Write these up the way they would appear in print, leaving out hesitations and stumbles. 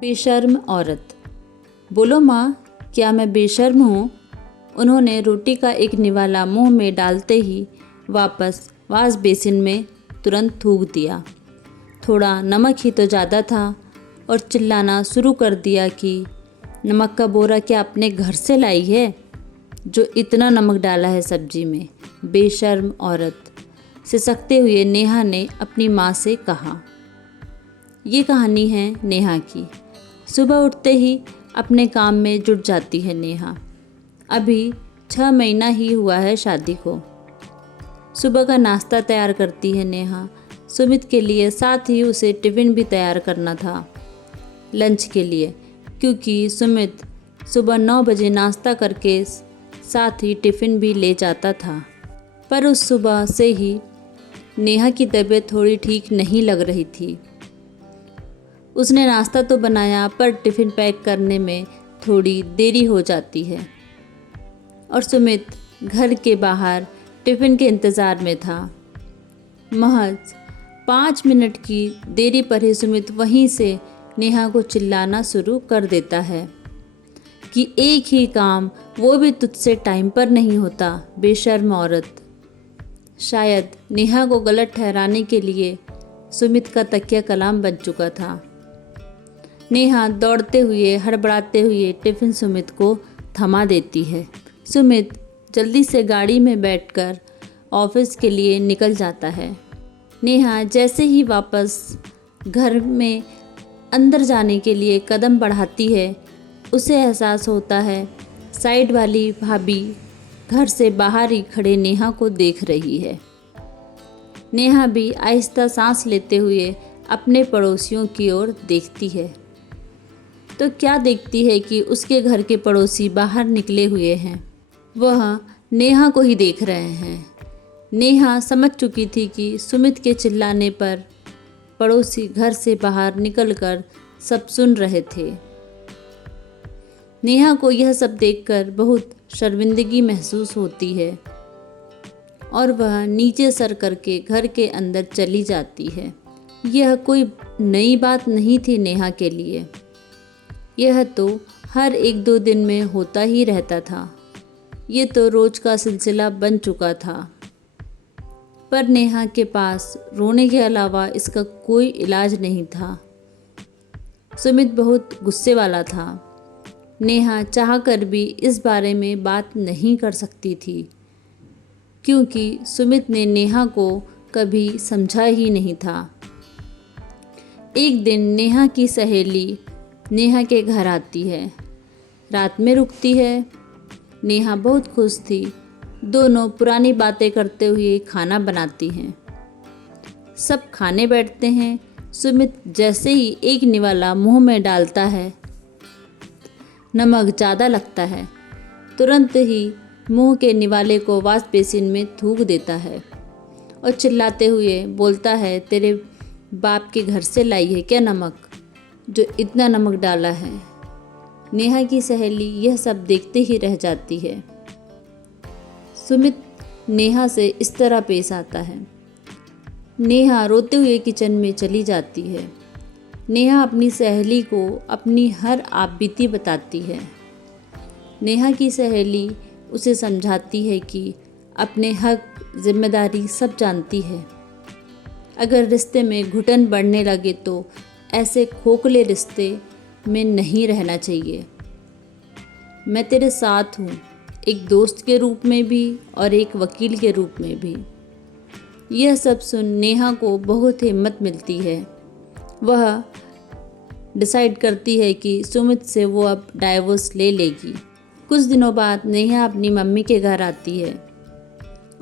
बेशर्म औरत। बोलो माँ, क्या मैं बेशर्म हूँ? उन्होंने रोटी का एक निवाला मुंह में डालते ही वापस वाश बेसिन में तुरंत थूक दिया। थोड़ा नमक ही तो ज़्यादा था और चिल्लाना शुरू कर दिया कि नमक का बोरा क्या अपने घर से लाई है जो इतना नमक डाला है सब्जी में? बेशर्म औरत, सिसकते हुए नेहा ने अपनी माँ से कहा। ये कहानी है नेहा की। सुबह उठते ही अपने काम में जुट जाती है नेहा। अभी 6 महीना ही हुआ है शादी को। सुबह का नाश्ता तैयार करती है नेहा सुमित के लिए, साथ ही उसे टिफ़िन भी तैयार करना था लंच के लिए, क्योंकि सुमित सुबह 9 बजे नाश्ता करके साथ ही टिफ़िन भी ले जाता था। पर उस सुबह से ही नेहा की तबीयत थोड़ी ठीक नहीं लग रही थी। उसने नाश्ता तो बनाया पर टिफ़िन पैक करने में थोड़ी देरी हो जाती है और सुमित घर के बाहर टिफ़िन के इंतज़ार में था। महज 5 मिनट की देरी पर ही सुमित वहीं से नेहा को चिल्लाना शुरू कर देता है कि एक ही काम, वो भी तुझसे टाइम पर नहीं होता, बेशर्म औरत। शायद नेहा को गलत ठहराने के लिए सुमित का तकिया कलाम बन चुका था। नेहा दौड़ते हुए हड़बड़ाते हुए टिफ़िन सुमित को थमा देती है। सुमित जल्दी से गाड़ी में बैठकर ऑफिस के लिए निकल जाता है। नेहा जैसे ही वापस घर में अंदर जाने के लिए कदम बढ़ाती है, उसे एहसास होता है साइड वाली भाभी घर से बाहर ही खड़े नेहा को देख रही है। नेहा भी आहिस्ता सांस लेते हुए अपने पड़ोसियों की ओर देखती है, तो क्या देखती है कि उसके घर के पड़ोसी बाहर निकले हुए हैं। वह नेहा को ही देख रहे हैं। नेहा समझ चुकी थी कि सुमित के चिल्लाने पर पड़ोसी घर से बाहर निकलकर सब सुन रहे थे। नेहा को यह सब देखकर बहुत शर्मिंदगी महसूस होती है और वह नीचे सर करके घर के अंदर चली जाती है। यह कोई नई बात नहीं थी नेहा के लिए। यह तो हर 1-2 दिन में होता ही रहता था। ये तो रोज़ का सिलसिला बन चुका था। पर नेहा के पास रोने के अलावा इसका कोई इलाज नहीं था। सुमित बहुत गुस्से वाला था। नेहा चाहकर भी इस बारे में बात नहीं कर सकती थी, क्योंकि सुमित ने नेहा को कभी समझा ही नहीं था। एक दिन नेहा की सहेली नेहा के घर आती है। रात में रुकती है। नेहा बहुत खुश थी। दोनों पुरानी बातें करते हुए खाना बनाती हैं। सब खाने बैठते हैं। सुमित जैसे ही एक निवाला मुंह में डालता है, नमक ज़्यादा लगता है, तुरंत ही मुंह के निवाले को वॉश बेसिन में थूक देता है और चिल्लाते हुए बोलता है, तेरे बाप के घर से लाई है क्या नमक, जो इतना नमक डाला है? नेहा की सहेली यह सब देखते ही रह जाती है। सुमित नेहा से इस तरह पेश आता है। नेहा रोते हुए किचन में चली जाती है। नेहा अपनी सहेली को अपनी हर आपबीती बताती है। नेहा की सहेली उसे समझाती है कि अपने हक, जिम्मेदारी सब जानती है। अगर रिश्ते में घुटन बढ़ने लगे तो ऐसे खोखले रिश्ते में नहीं रहना चाहिए। मैं तेरे साथ हूँ, एक दोस्त के रूप में भी और एक वकील के रूप में भी। यह सब सुन नेहा को बहुत हिम्मत मिलती है। वह डिसाइड करती है कि सुमित से वो अब डाइवोर्स ले लेगी। कुछ दिनों बाद नेहा अपनी मम्मी के घर आती है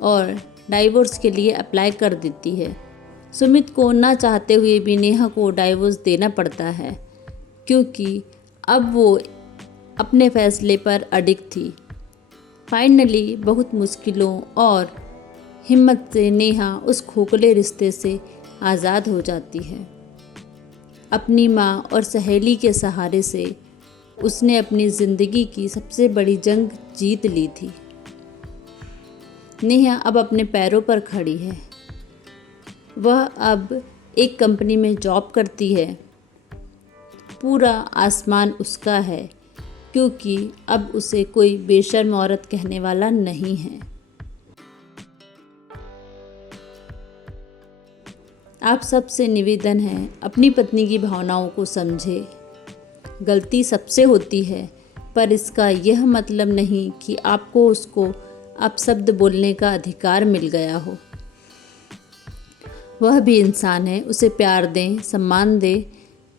और डाइवोर्स के लिए अप्लाई कर देती है। सुमित को ना चाहते हुए भी नेहा को डाइवोर्स देना पड़ता है, क्योंकि अब वो अपने फैसले पर अडिग थी। फाइनली बहुत मुश्किलों और हिम्मत से नेहा उस खोखले रिश्ते से आज़ाद हो जाती है। अपनी माँ और सहेली के सहारे से उसने अपनी ज़िंदगी की सबसे बड़ी जंग जीत ली थी। नेहा अब अपने पैरों पर खड़ी है। वह अब एक कंपनी में जॉब करती है पूरा आसमान उसका है, क्योंकि अब उसे कोई बेशर्म औरत कहने वाला नहीं है। आप सबसे निवेदन है, अपनी पत्नी की भावनाओं को समझे। गलती सबसे होती है, पर इसका यह मतलब नहीं कि आपको उसको अपशब्द बोलने का अधिकार मिल गया हो। वह भी इंसान है, उसे प्यार दें, सम्मान दें,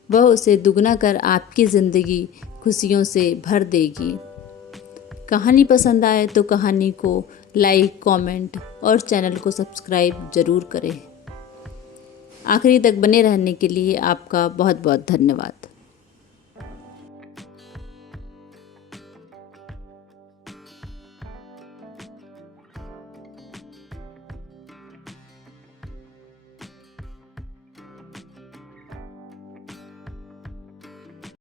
वह उसे दुगना कर आपकी ज़िंदगी खुशियों से भर देगी। कहानी पसंद आए तो कहानी को लाइक, कमेंट और चैनल को सब्सक्राइब ज़रूर करें। आखिरी तक बने रहने के लिए आपका बहुत बहुत धन्यवाद।